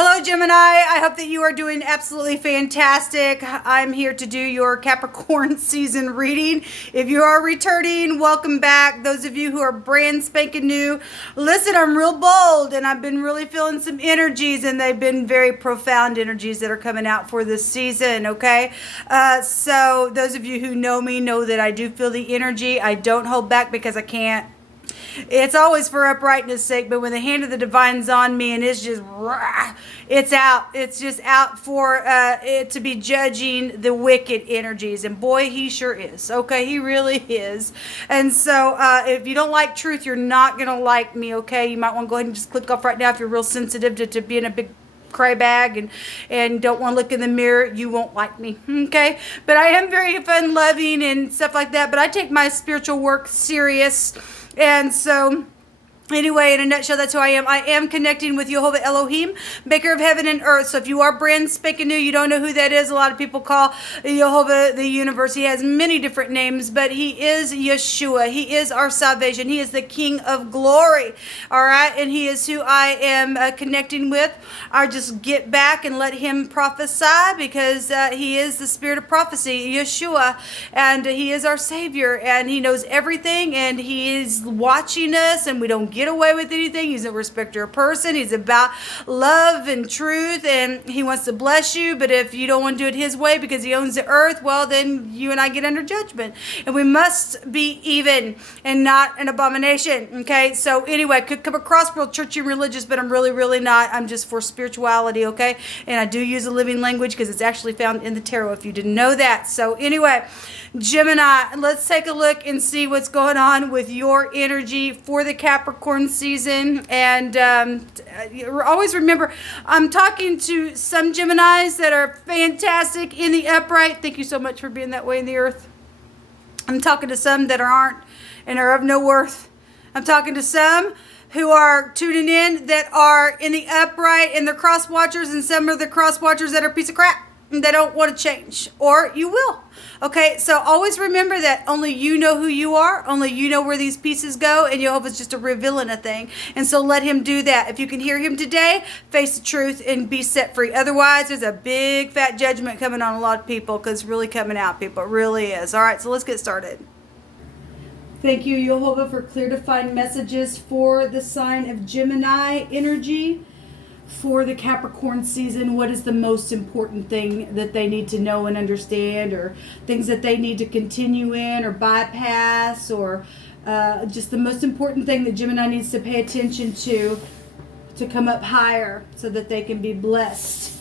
Hello, Gemini. I hope that you are doing absolutely fantastic. I'm here to do your Capricorn season reading. If you are returning, welcome back. Those of you who are brand spanking new, listen, I'm real bold and I've been really feeling some energies, and they've been very profound energies that are coming out for this season, okay? So those of you who know me know that I do feel the energy. I don't hold back because I can't. It's always for uprightness sake, but when the hand of the divine's on me and it's just, it's out. It's just out for it to be judging the wicked energies. And boy, he sure is. Okay, he really is. And so if you don't like truth, you're not going to like me, okay? You might want to go ahead and just click off right now if you're real sensitive to being a big cry bag and don't want to look in the mirror. You won't like me, okay? But I am very fun loving and stuff like that, but I take my spiritual work serious. And so anyway, in a nutshell, that's who I am. I am connecting with Jehovah Elohim, maker of heaven and earth. So if you are brand spanking new, you don't know who that is. A lot of people call Jehovah the universe. He has many different names, but he is Yeshua. He is our salvation. He is the King of glory. All right. And he is who I am connecting with. I just get back and let him prophesy because he is the spirit of prophecy, Yeshua, and he is our savior, and he knows everything, and he is watching us, and we don't get away with anything. He's a respecter of person. He's about love and truth, and he wants to bless you. But if you don't want to do it his way because he owns the earth, well, then you and I get under judgment, and we must be even and not an abomination. Okay, so anyway, could come across real churchy and religious, but I'm really not. I'm just for spirituality, okay? And I do use a living language because it's actually found in the tarot, if you didn't know that. So anyway, Gemini, let's take a look and see what's going on with your energy for the Capricorn season. And always remember, I'm talking to some Geminis that are fantastic in the upright. Thank you so much for being that way in the earth. I'm talking to some that aren't and are of no worth. I'm talking to some who are tuning in that are in the upright and they're cross watchers, and some of the cross watchers that are a piece of crap. They don't want to change, or you will. Okay, so always remember that only you know who you are, only you know where these pieces go, and Jehovah's just a revealing a thing. And so let him do that. If you can hear him today, face the truth and be set free. Otherwise, there's a big fat judgment coming on a lot of people, because it's really coming out, people. It really is. All right, so let's get started. Thank you, Jehovah, for clear defined messages for the sign of Gemini energy. For the Capricorn season, what is the most important thing that they need to know and understand, or things that they need to continue in or bypass, or just the most important thing that Gemini needs to pay attention to come up higher so that they can be blessed.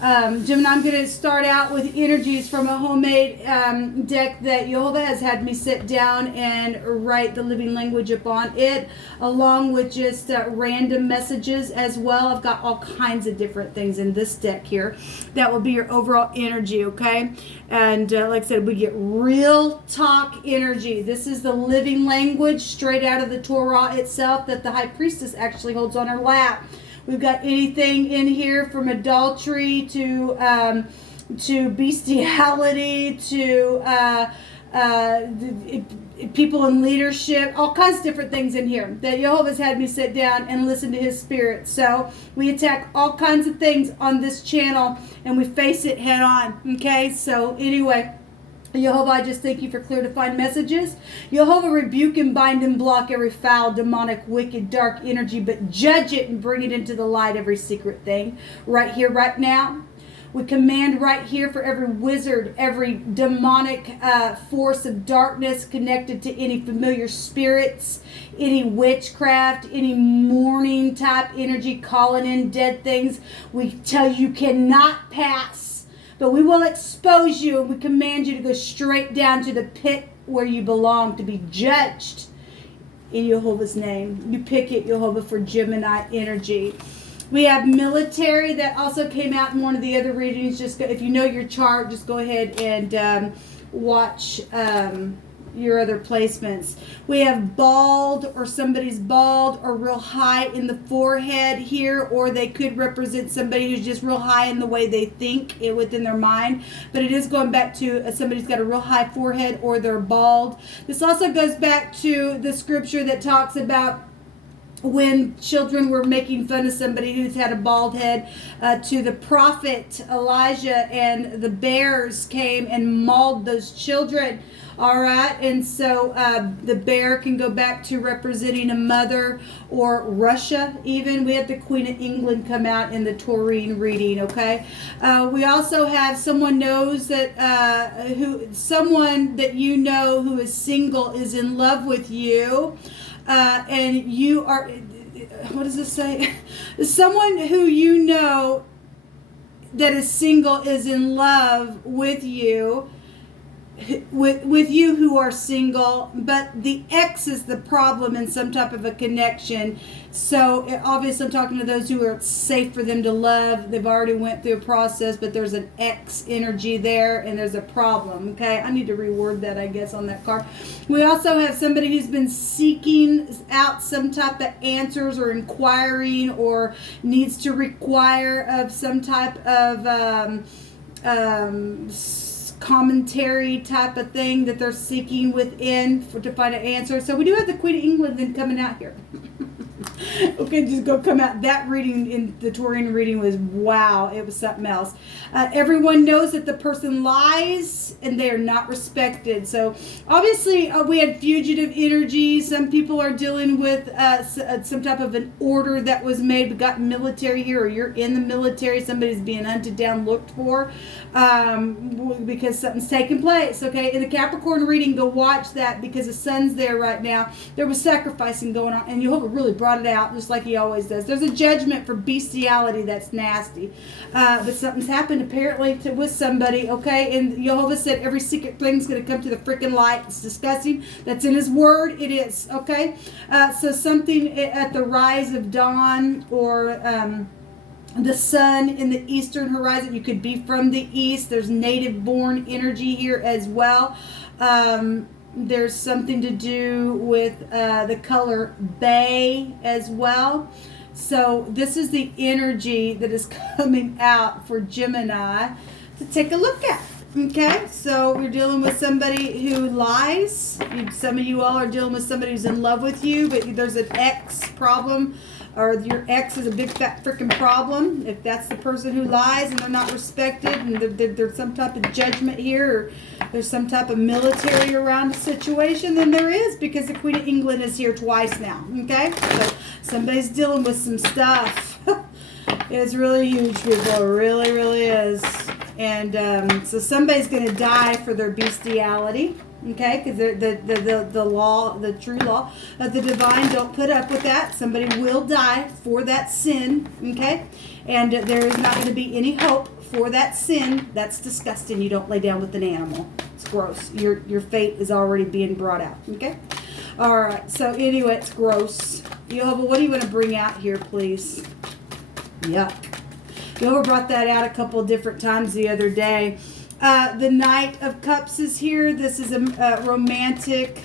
Gemini, I'm going to start out with energies from a homemade deck that Jehovah has had me sit down and write the living language upon it, along with just random messages as well. I've got all kinds of different things in this deck here. That will be your overall energy, okay? And like I said, we get real talk energy. This is the living language straight out of the Torah itself that the High Priestess actually holds on her lap. We've got anything in here from adultery to bestiality to people in leadership, all kinds of different things in here that Jehovah's had me sit down and listen to his spirit. So we attack all kinds of things on this channel and we face it head on. Okay, so anyway, Jehovah, I just thank you for clear defined messages. Jehovah, rebuke and bind and block every foul, demonic, wicked, dark energy, but judge it and bring it into the light, every secret thing, right here, right now. We command right here for every wizard, every demonic force of darkness connected to any familiar spirits, any witchcraft, any mourning type energy calling in dead things. We tell you cannot pass. But we will expose you, and we command you to go straight down to the pit where you belong, to be judged in Jehovah's name. You pick it, Jehovah, for Gemini energy. We have military that also came out in one of the other readings. Just go, if you know your chart, just go ahead and watch your other placements. We have bald, or somebody's bald or real high in the forehead here, or they could represent somebody who's just real high in the way they think within their mind. But it is going back to somebody's got a real high forehead or they're bald. This also goes back to the scripture that talks about when children were making fun of somebody who's had a bald head, to the prophet Elijah, and the bears came and mauled those children. All right, and so the bear can go back to representing a mother, or Russia even. We had the Queen of England come out in the Taurine reading, okay? We also have someone knows that, someone that you know who is single is in love with you, and you are, what does this say? Someone who you know that is single is in love with you, with you who are single, but the ex is the problem in some type of a connection. So obviously I'm talking to those who are safe for them to love. They've already went through a process, but there's an ex energy there and there's a problem. Okay, I need to reword that, I guess, on that card. We also have somebody who's been seeking out some type of answers or inquiring, or needs to require of some type of commentary type of thing that they're seeking within to find an answer. So we do have the Queen of England then coming out here. Okay, just go come out. That reading in the Taurine reading was wow. It was something else. Everyone knows that the person lies and they are not respected. So obviously we had fugitive energy. Some people are dealing with some type of an order that was made. We got military here, or you're in the military. Somebody's being hunted down, looked for, because something's taking place. Okay, in the Capricorn reading, go watch that, because the sun's there right now. There was sacrificing going on, and Jehovah really brought it out just like he always does. There's a judgment for bestiality that's nasty, but something's happened apparently with somebody. Okay, and Jehovah said every secret thing's going to come to the freaking light. It's disgusting. That's in his word. It is. Okay, so something at the rise of dawn, or the sun in the eastern horizon. You could be from the east. There's native born energy here as well. There's something to do with the color bay as well. So this is the energy that is coming out for Gemini to take a look at. Okay, so we're dealing with somebody who lies. Some of you all are dealing with somebody who's in love with you, but there's an ex problem, or your ex is a big fat freaking problem. If that's the person who lies and they're not respected, and there's some type of judgment here, or there's some type of military around the situation, then there is, because the Queen of England is here twice now. Okay, so somebody's dealing with some stuff. It's really huge, people. It really, really is. And so somebody's going to die for their bestiality. Okay, because the law, the true law of the divine, don't put up with that. Somebody will die for that sin. Okay, and there is not going to be any hope for that sin. That's disgusting. You don't lay down with an animal. It's gross. Your fate is already being brought out. Okay, all right. So anyway, it's gross. Jehovah, what do you want to bring out here, please? Yuck. Jehovah brought that out a couple of different times the other day. The Knight of Cups is here. This is a romantic,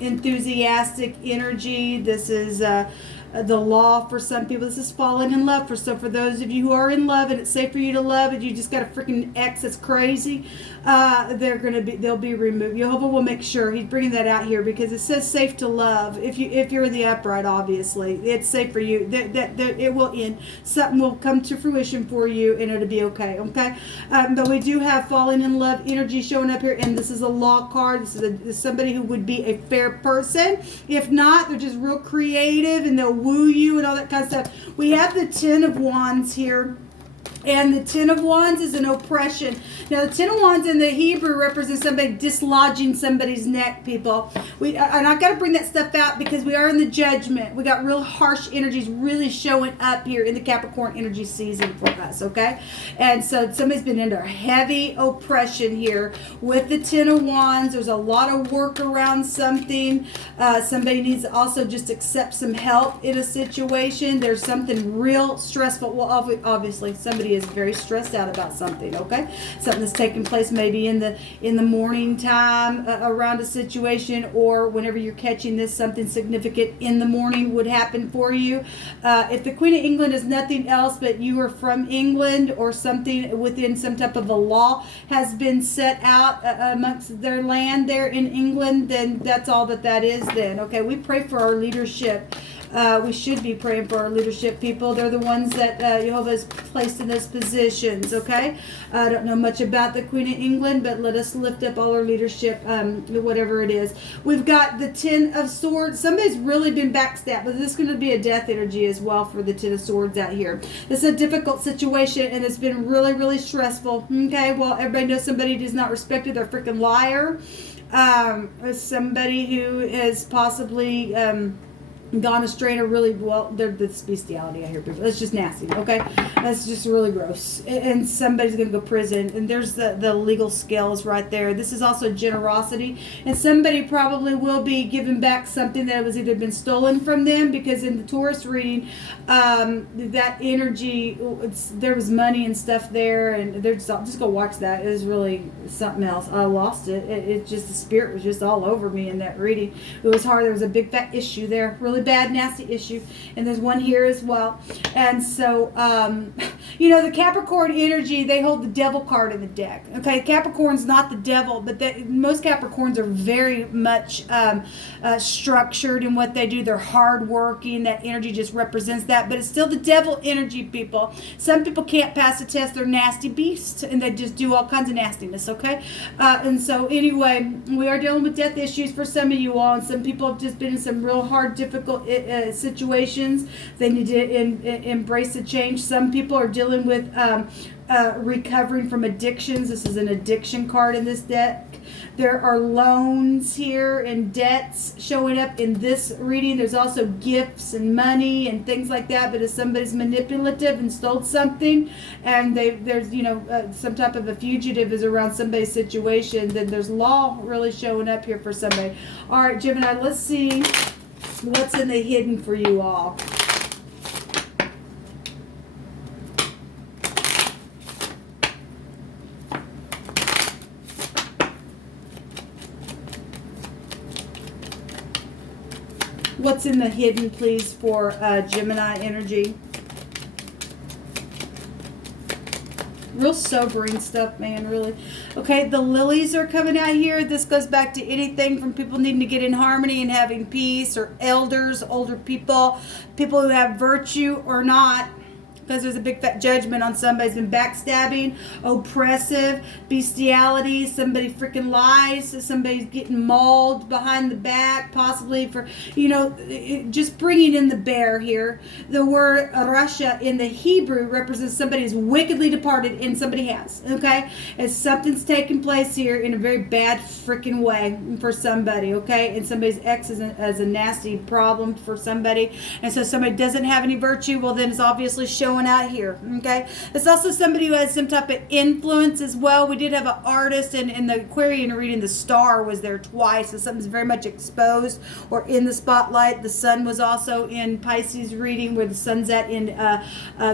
enthusiastic energy. This is the law for some people. This is falling in love. So for those of you who are in love and it's safe for you to love, and you just got a freaking ex that's crazy, they'll be removed. Jehovah will make sure. He's bringing that out here because it says safe to love. If you're in the upright, obviously it's safe for you. That it will end. Something will come to fruition for you, and it'll be okay. Okay, but we do have falling in love energy showing up here, and this is a law card. This is somebody who would be a fair person. If not, they're just real creative and they'll woo you and all that kind of stuff. We have the Ten of Wands here. And the Ten of Wands is an oppression. Now, the Ten of Wands in the Hebrew represents somebody dislodging somebody's neck, people. And I've got to bring that stuff out because we are in the judgment. We got real harsh energies really showing up here in the Capricorn energy season for us, okay? And so somebody's been under heavy oppression here with the Ten of Wands. There's a lot of work around something. Somebody needs to also just accept some help in a situation. There's something real stressful. Well, obviously, somebody is very stressed out about something, okay? Something that's taking place maybe in the morning time around a situation, or whenever you're catching this, something significant in the morning would happen for you. If the Queen of England is nothing else but you are from England, or something within some type of a law has been set out amongst their land there in England, then that's all that is then, okay? We pray for our leadership We should be praying for our leadership people. They're the ones that Jehovah has placed in those positions, okay? I don't know much about the Queen of England, but let us lift up all our leadership, whatever it is. We've got the Ten of Swords. Somebody's really been backstabbed, but this is going to be a death energy as well for the Ten of Swords out here. This is a difficult situation, and it's been really, really stressful, okay? Well, everybody knows somebody who's not respected. They're a freaking liar. Somebody who has possibly gone astray or really, well, this bestiality out here, people. It's just nasty, okay? That's just really gross. And somebody's going to go prison. And there's the legal scales right there. This is also generosity. And somebody probably will be giving back something that was either been stolen from them, because in the Taurus reading, that energy, there was money and stuff there. And they're just go watch that. It was really something else. I lost it. It just, the spirit was just all over me in that reading. It was hard. There was a big fat issue there. Really bad, nasty issue, and there's one here as well. And so, you know, the Capricorn energy, they hold the devil card in the deck. Okay, Capricorn's not the devil, but most Capricorns are very much structured in what they do. They're hardworking. That energy just represents that, but it's still the devil energy, people. Some people can't pass the test. They're nasty beasts, and they just do all kinds of nastiness, okay? And so, anyway, we are dealing with death issues for some of you all, and some people have just been in some real hard, difficult situations. They need to embrace the change. Some people are dealing with recovering from addictions. This is an addiction card in this deck. There are loans here and debts showing up in this reading. There's also gifts and money and things like that. But if somebody's manipulative and stole something, and there's, you know, some type of a fugitive is around somebody's situation, then there's law really showing up here for somebody. All right, Gemini, let's see what's in the hidden for you all. What's in the hidden, please, for Gemini energy? Real sobering stuff, man, really. Okay, the lilies are coming out here. This goes back to anything from people needing to get in harmony and having peace, or elders, older people, people who have virtue or not. Because there's a big fat judgment on somebody's been backstabbing, oppressive, bestiality, somebody freaking lies, somebody's getting mauled behind the back, possibly for, you know, just bringing in the bear here. The word Russia in the Hebrew represents somebody who's wickedly departed, and somebody has, okay? As something's taking place here in a very bad freaking way for somebody, okay? And somebody's ex is a nasty problem for somebody. And so somebody doesn't have any virtue, well, then it's obviously showing out here, okay? It's also somebody who has some type of influence as well. We did have an artist in the Aquarian reading. The star was there twice, so something's very much exposed or in the spotlight. The sun was also in Pisces reading, where the sun's at in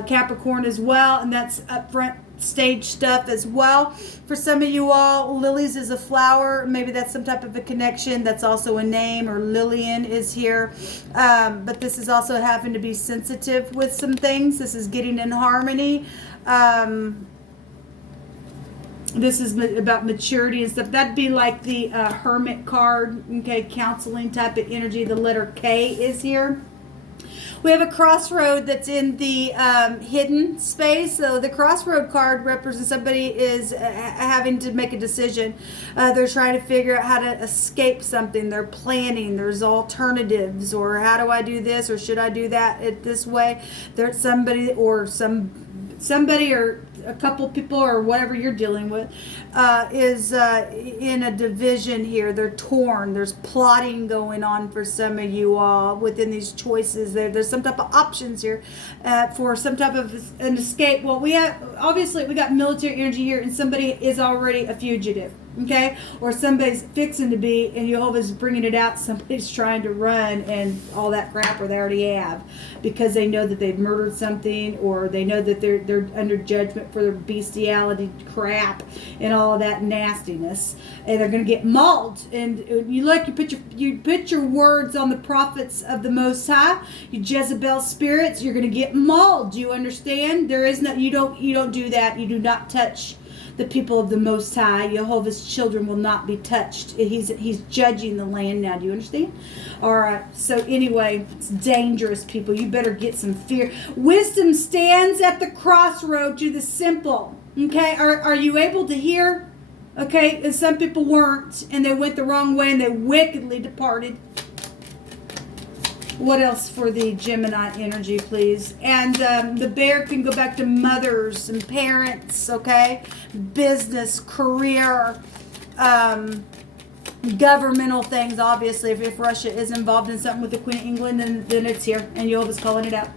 Capricorn as well, and that's up front stage stuff as well. For some of you all, lilies is a flower. Maybe that's some type of a connection. That's also a name, or Lillian is here. But this is also having to be sensitive with some things. This is getting in harmony. This is about maturity and stuff. That'd be like the Hermit card, okay, counseling type of energy. The letter K is here. We have a crossroad that's in the hidden space. So the crossroad card represents somebody is having to make a decision. They're trying to figure out how to escape something. They're planning. There's alternatives, or how do I do this, or should I do that this way? There's somebody or somebody or a couple people or whatever you're dealing with is in a division here. They're torn. There's plotting going on for some of you all within these choices. There's some type of options here for some type of an escape. Well, we got military energy here, and somebody is already a fugitive. Okay, or somebody's fixing to be, and Jehovah's bringing it out. Somebody's trying to run and all that crap, or they already have, because they know that they've murdered something, or they know that they're under judgment for their bestiality crap and all of that nastiness, and they're going to get mauled. And you put your words on the prophets of the Most High, you Jezebel spirits. You're going to get mauled. Do you understand? There is no, you don't do that. You do not touch the people of the Most High. Jehovah's children will not be touched. He's judging the land now. Do you understand? All right. So anyway, it's dangerous, people. You better get some fear. Wisdom stands at the crossroad to the simple. Okay. Are you able to hear? Okay. And some people weren't, and they went the wrong way, and they wickedly departed. What else for the Gemini energy, please? And the bear can go back to mothers and parents, okay? Business, career, governmental things, obviously. If Russia is involved in something with the Queen of England, then it's here, and Jehovah's calling it out.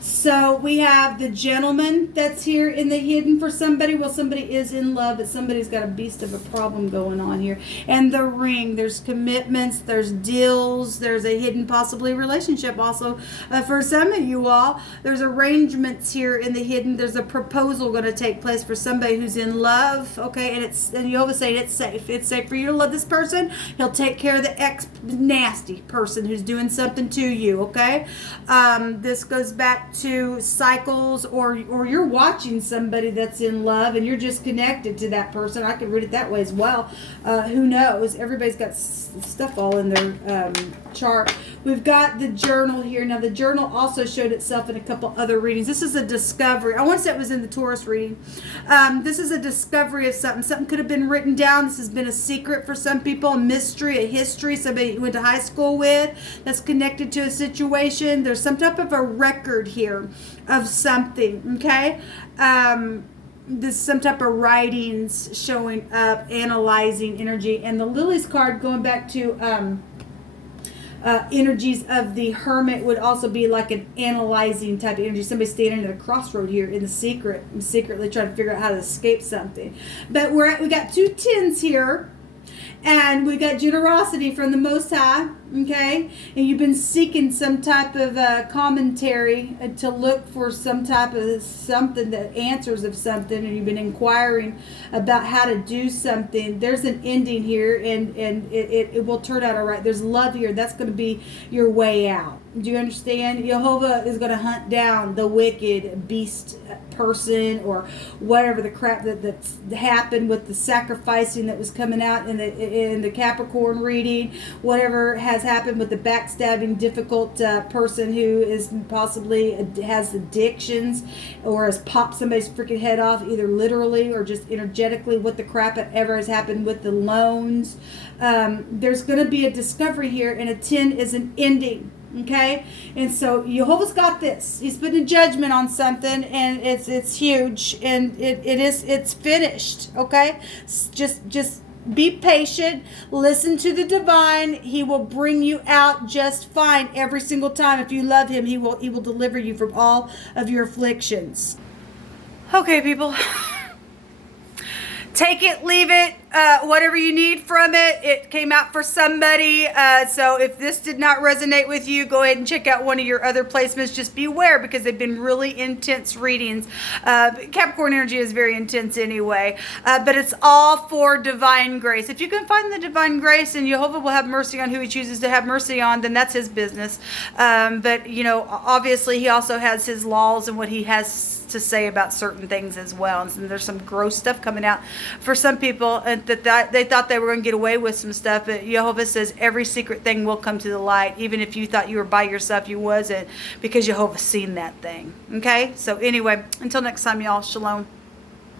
So we have the gentleman that's here in the hidden for somebody. Well, somebody is in love, but somebody's got a beast of a problem going on here. And the ring, there's commitments, there's deals, there's a hidden possibly relationship also for some of you all. There's arrangements here in the hidden. There's a proposal going to take place for somebody who's in love, okay? And you always say it's safe. It's safe for you to love this person. He'll take care of the nasty person who's doing something to you, okay? This goes back to cycles, or you're watching somebody that's in love and you're just connected to that person. I could read it that way as well. Who knows? Everybody's got stuff all in their chart. We've got the journal here. Now the journal also showed itself in a couple other readings. This is a discovery. I want to say it was in the Taurus reading. This is a discovery of something. Something could have been written down. This has been a secret for some people, a mystery, a history, somebody you went to high school with that's connected to a situation. There's some type of a record here of something, okay? This some type of writings showing up, analyzing energy. And the Lilies card going back to energies of the Hermit would also be like an analyzing type of energy. Somebody standing at a crossroad here in the secretly trying to figure out how to escape something. But we got 2 tens here. And we got generosity from the Most High, okay? And you've been seeking some type of commentary to look for some type of something, that answers of something, and you've been inquiring about how to do something. There's an ending here, and it will turn out all right. There's love here. That's going to be your way out. Do you understand? Jehovah is going to hunt down the wicked beast person, or whatever the crap that's happened with the sacrificing that was coming out in the Capricorn reading, whatever has happened with the backstabbing, difficult person who is possibly has addictions or has popped somebody's freaking head off, either literally or just energetically, what the crap ever has happened with the loans. There's going to be a discovery here, and a 10 is an ending. Okay, and so Jehovah's got this. He's putting a judgment on something, and it's huge, and it's finished. Okay, just be patient. Listen to the divine. He will bring you out just fine every single time. If you love him, he will deliver you from all of your afflictions. Okay, people. Take it, leave it, whatever you need from it. It came out for somebody. So if this did not resonate with you, go ahead and check out one of your other placements. Just be aware, because they've been really intense readings. Capricorn energy is very intense anyway. But it's all for divine grace. If you can find the divine grace, and Jehovah will have mercy on who he chooses to have mercy on, then that's his business. But, you know, obviously he also has his laws and what he has to say about certain things as well. And there's some gross stuff coming out for some people, and that they thought they were going to get away with some stuff, but Jehovah says every secret thing will come to the light. Even if you thought you were by yourself, you wasn't, because Jehovah's seen that thing. Okay, so anyway, until next time, y'all, shalom.